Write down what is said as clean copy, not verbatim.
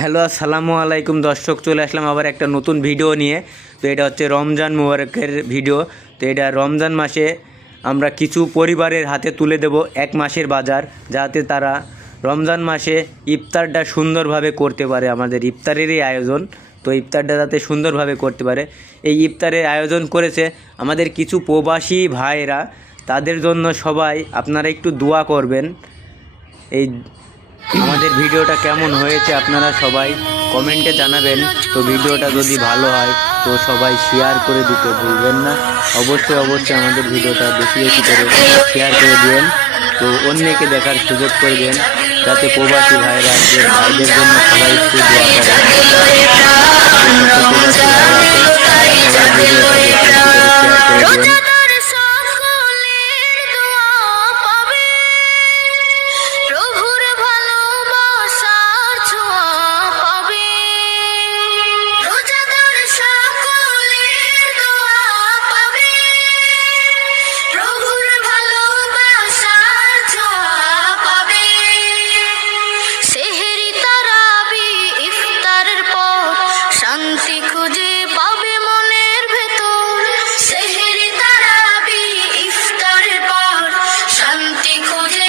Hello আসসালামু আলাইকুম দর্শক, চলে আসলাম আবার একটা নতুন ভিডিও নিয়ে। তো এটা হচ্ছে রমজান মুবারকের ভিডিও। তো এটা রমজান মাসে আমরা কিছু পরিবারের হাতে তুলে দেব এক মাসের বাজার, যাতে তারা রমজান মাসে ইফতারটা সুন্দরভাবে করতে পারে। আমাদের ইফতারেরই আয়োজন, তো ইফতারটা যাতে সুন্দরভাবে করতে পারে এই ইফতারের আয়োজন করেছে আমাদের কিছু প্রবাসী ভাইয়েরা। তাদের জন্য সবাই আপনারা একটু দোয়া করবেন। এই আমাদের ভিডিওটা কেমন হয়েছে আপনারা সবাই কমেন্টে জানাবেন। তো ভিডিওটা যদি ভালো হয় তো সবাই শেয়ার করে দিতে ভুলবেন না। অবশ্যই আমাদের ভিডিওটা বেশি বেশি করে শেয়ার করে দিন, তো অন্যকে দেখার সুযোগ করে দেন, যাতে প্রবাসী ভাইদের জন্য সবাই একটু দোয়া করে। প্রবাসী ভাইরা আছে, তারা সবাই ভিডিওটা